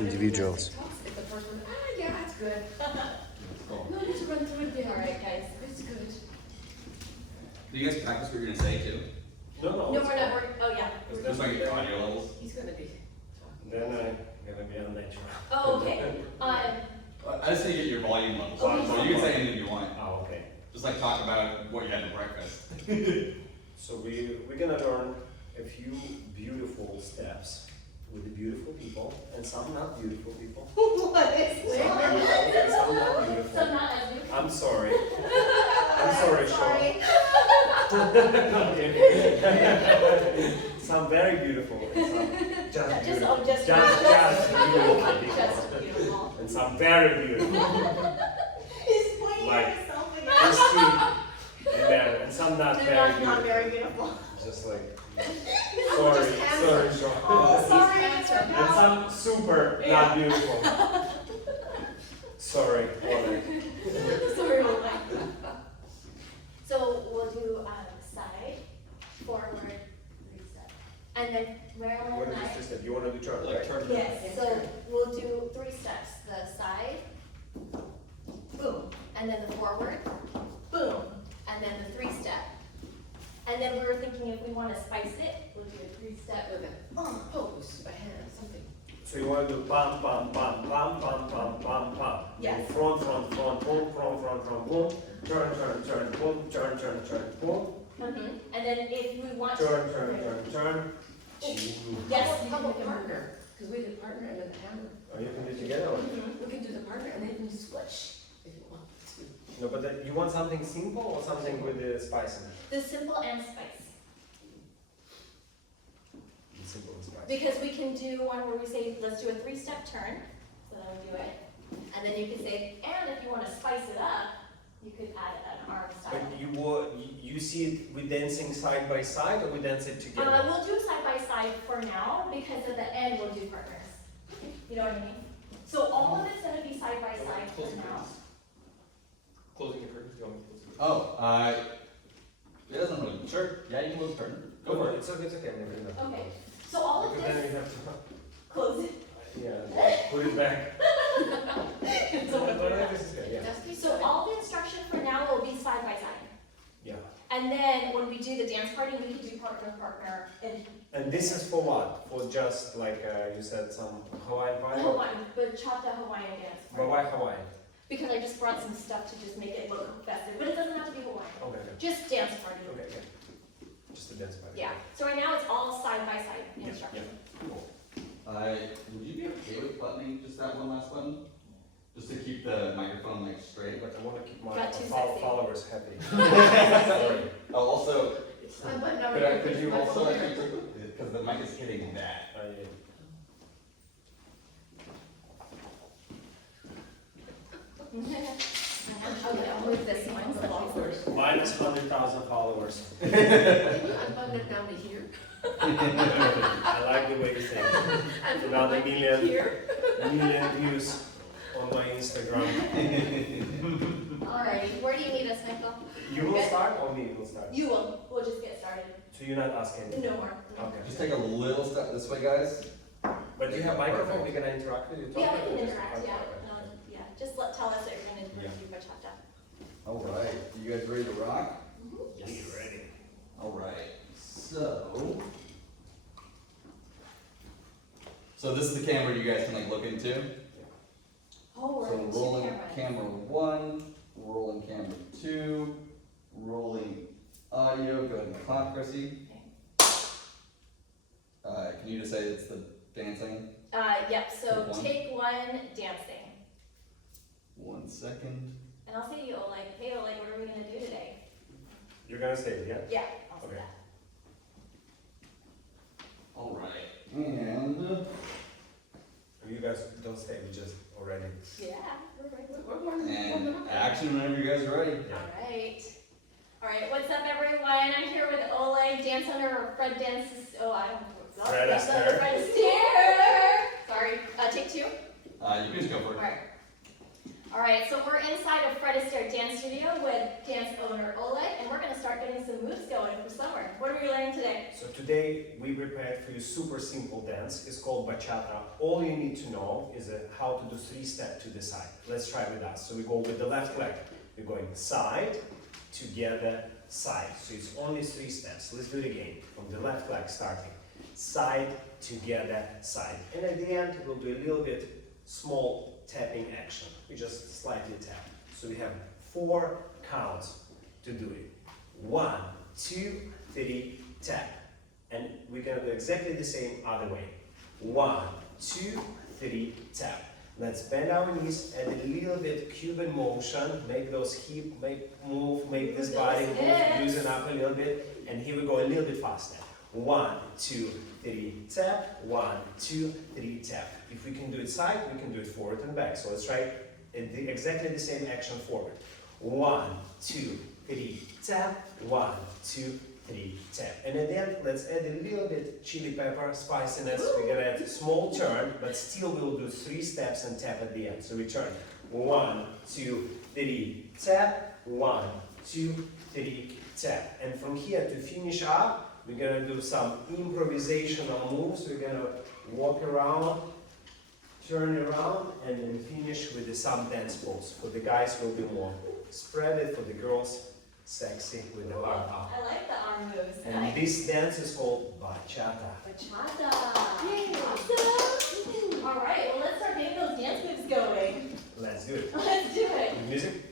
individuals. If the first one, yeah, it's good. Cool. No need to run through it again. All right, guys, it's good. Do you guys practice what you're gonna say too? No, No, we're not, oh yeah. It's Just like your audio levels? He's gonna be talking. Then I'm gonna be unnatural. Oh, okay. I just need to get your volume levels. Okay. So you can say anything you want. Oh, okay. Just like talk about what you had for breakfast. So we're gonna learn a few beautiful steps with the beautiful people and some not beautiful people. What is Some beautiful and some not beautiful. Some not as beautiful. I'm sorry. I'm sorry, Sean. Some very beautiful and some just beautiful. Just beautiful people. Just beautiful. And some very beautiful. He's pointing Like, at himself again. Christine, and some not They're very not beautiful. very beautiful. Just like, Oh, sorry, just sorry, handsome. Sean. Oh, sorry, He's Mr. And Powell. some super not beautiful. Sorry, Oleg. Sorry, Oleg. So we'll do side, forward, reset. And then Marilyn What and is I. this step? You want to do turn, Like right? turn. Yes, so we'll do 3 steps. The side, boom, and then the forward, boom, and then the 3-step. And then we were thinking if we want to spice it, we'll do a 3-step With a pose, a hand, something. So you want to do pam, pam, pam, pam, pam, pam, pam, pam. Yes. Front, front, front, boom, front, boom. Turn, turn, turn, boom. Turn, turn, turn, boom. And then if we want Turn, to. turn, turn, turn. Yes. How about partner? Because we did partner and then hammer. Oh, you can do it together. Or? We can do the partner and then you can switch if you want to. No, but you want something simple or something with the spice in it? The simple and spice. Simple and spice. Because we can do one where we say, let's do a 3-step turn. So then we'll do it. And then you can say, and if you want to spice it up, you could add an arm style. But you see it with dancing side by side, or we dance it together? We'll do side by side for now, because at the end we'll do partners. You know what I mean? So all of it's gonna be side by side for now. Closing the curtains, you want me to close the curtains? Oh, it doesn't really, sure, yeah, you can move turn. Go for it. It's okay, I'm never gonna. Okay, so all of Because then this, you have to, close it. yeah, put it back. So This is good, yeah. Dusty, So all the instruction for now will be side by side. Yeah. And then when we do the dance party, we can do partner, partner, and And this is for what? For just like you said, some Hawaiian party? Hawaiian, bachata Hawaiian dance But party. why Hawaiian? Because I just brought some stuff to just make it look festive, but it doesn't have to be Hawaiian. Okay, okay. Just dance party. Okay, okay. Just a dance party. Yeah, so right now it's all side by side Yeah, instruction. Cool. Would you be okay with buttoning just that one last button? Just to keep the microphone like straight? But I want to keep my Got too sexy. followers happy. Sorry. Oh, also, I'm button down could you also, because the mic is hitting that. Okay, I'll move this one. Minus 100,000 followers. Can you unbutton it down to here? I like the way you think. And put Another the mic million. here? Million views on my Instagram. Alrighty, where do you need us, Michael? You will Good. start or me will start? You will, we'll just get started. So you're not asking? No more. Okay. Just take a little step this way, guys. But you have microphone, we're gonna interact with you? Yeah, talking, we or can just- interact, okay, yeah. okay. No, yeah, just tell us that you're gonna Yeah. do bachata. All right, you guys ready to rock? Yes. Ready. All right, so this is the camera you guys can like look into. Oh, we're So in two rolling cameras. camera 1, rolling camera 2, rolling audio. Go ahead and clap, Chrissy. Can you just say it's the dancing? Yep, so Take one. take 1, dancing. 1 second. And I'll say to you, Oleg, hey Oleg, what are we gonna do today? You're gonna say it, yeah? Yeah, I'll say Okay. that. All right, and You guys don't stay, we just already. Yeah, and action whenever you guys are ready. alright. Alright, what's up everyone? I'm here with Oleg, dance under Fred Dance, Fred Astaire. Fred Astaire! Sorry, take 2. You can just go for it. Alright. All right, so we're inside of Fred Astaire Dance Studio with dance owner Oleg, and we're going to start getting some moves going for summer. What are we learning today? So today we prepared for you super simple dance. It's called bachata. All you need to know is how to do 3 steps to the side. Let's try with us. So we go with the left leg. We're going side, together, side. So it's only 3 steps. Let's do it again. From the left leg starting. Side, together, side. And at the end we'll do a little bit small tapping action. We just slightly tap. So we have 4 counts to do it. 1, 2, 3, tap. And we're gonna do exactly the same other way. 1, 2, 3, tap. Let's bend our knees, add a little bit Cuban motion, make those hips make this body move, loosen up a little bit, and here we go a little bit faster. 1, 2, 3, tap, 1, 2, 3, tap. If we can do it side, we can do it forward and back. So let's try exactly the same action forward. 1, 2, 3, tap, 1, 2, 3, tap. And at the end, let's add a little bit chili pepper, spiciness. We're gonna add a small turn, but still we'll do 3 steps and tap at the end. So we turn. 1, 2, 3, tap, 1, 2, 3, tap. And from here to finish up, we're gonna do some improvisational moves. We're gonna walk around, turn around, and then finish with some dance pose. For the guys will be more spread it, for the girls, sexy with the arm up. I like the arm moves. And this dance is called bachata. Bachata. Awesome. All right, well let's start getting those dance moves going. Let's do it. Let's do it. Music.